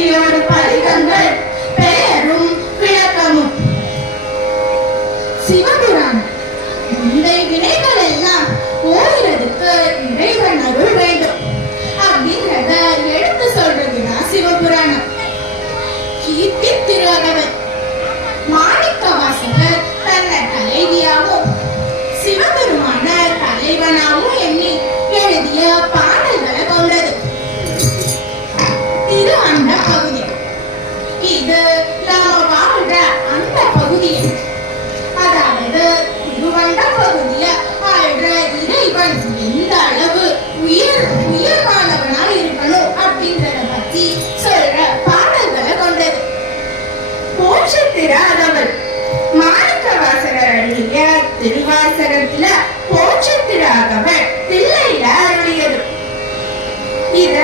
இருபத்தியோரு பதிகங்கள் பெயரும் விளக்கமும். சிவபுராணம். இந்த வினைகள் எல்லாம் போகிறதுக்கு இறைவன் அருள் வேண்டும். அவன் எந்த அளவு உயர் உயர்வானவனா இருக்கணும் அப்படின்றத பத்தி சொல்ற பாடல்களை கொண்டது. போஷத்திராதவன் மாணிக்க வாசகர் அருளிய திருவாசகத்துல போற்றத்திராகவள் பிள்ளையில அருளியது. இத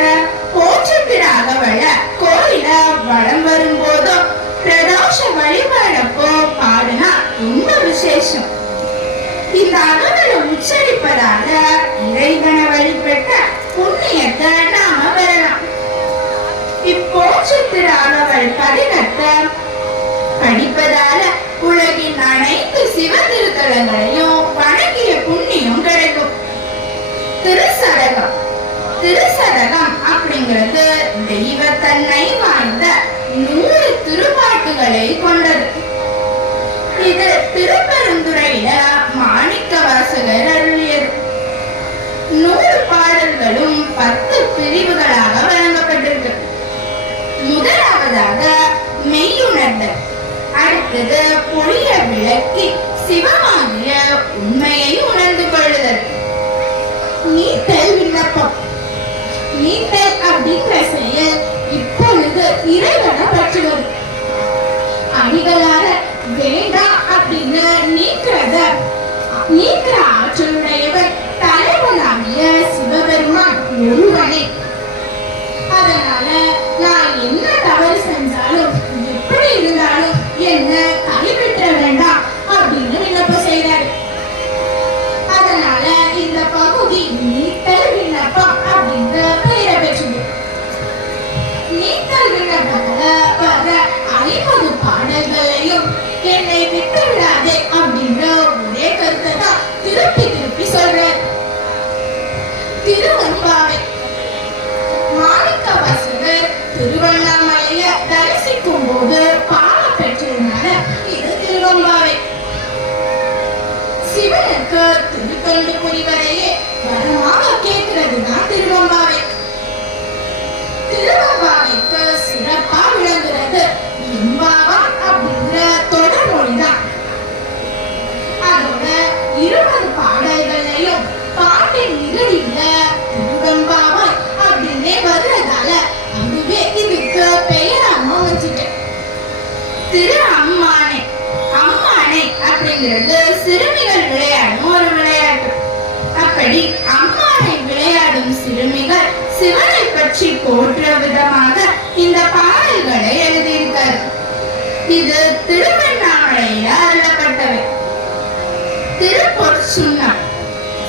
போற்றத்திராகவள கோயில வளம் வரும்போதும் பிரதோஷ வழிபாடப்போ பாடுனா ரொம்ப விசேஷம். இந்த அகவலை உச்சரிப்பதால இறைவன வழிபட்ட புண்ணியத்தை நாம பெறலாம் இப்போற்றத்திராகவள் பதினத்தை படிப்பதால உலகின் அனைத்து சிவ திருத்தலங்களையும் வணங்கிய புண்ணியம் கிடைக்கும். திருசதகம் திருசதகம் அப்படிங்கிறது தெய்வத்தன்மை வாய்ந்த நூறு திருப்பாட்டுகளை கொண்டது. இது திருப்பெருந்துறையில பத்து பிரிவுகளாக வழங்கப்பட்டிருக்கு. முதலாவதாக மெய்யுணர்தல். அடுத்தது பொழிய விளக்கி சிவமாகிய உண்மையை உணர்ந்து கொள்ளுதல். நீத்தல் விண்ணப்பம். நீத்தல் அப்படின்ற செயல் இப்பொழுது இறைவனை பற்றுவது அடிகளார வேண்டாம் அப்படின்னு நீக்கிறத நீக்கிற ஆற்றலுடையவர் தலைவனாகிய சிவபெருமான் ஒருவனே அதனால நான் என்ன தவறு செஞ்சாலும் எப்படி இருந்தாலும் என்ன திருவன்பாவை மாணிக்க வாசகர் திருவண்ணாமலைய தரிசிக்கும் போது பாட பெற்றதுனால இது திருவம்பாவை. சிவனுக்கு திருத்தொண்டு புரிவரையே வரமாக கேட்கிறது தான் திருவம்பாவை. திருவம்பாவைக்கு சிறப்பா விளங்குறது எம்பாவா அப்படிங்கிற தொடர் மொழிதான். அதோட இருபது பாடல்களையும் பாட்டின் இறுதியில் சிவனை பற்றி போற்ற விதமாக இந்த பாடல்களை எழுதியிருக்கார். இது திருவண்ணாமலையில அருளப்பட்டவை. திருப்பொற்சுண்ணம்.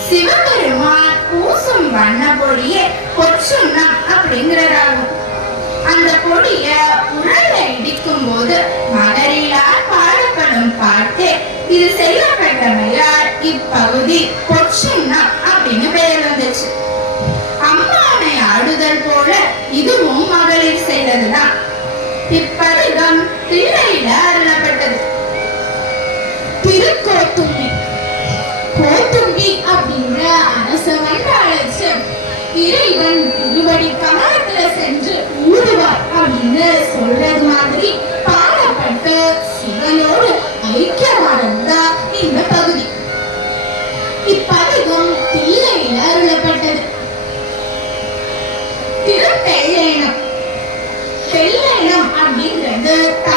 சிவபெருமான் பூசும் வண்ண பொடியே பொற்சுண்ணம் அப்படிங்கிறதாகும். அந்த பொடிய உரல்ல இடிக்கும் போது மகரிலால் பாடப்படும் பாட்டு இது செய்யப்பட்டமையால் இப்பகுதி இதுவும் மகளிர் செய்ததுதான் இப்பதிகம் தில்லையில அருளப்பட்டது. திருக்கோத்தும்பி கோத்தும்பி அப்படின்ற அரச அழைச்சு இறைவன் திருவடி கமலத்துல சென்று ஊடுவார் அப்படின்னு சொல்றது மாதிரி பாடப்பட்டு சிவனோடு ஐக்கிய Tata.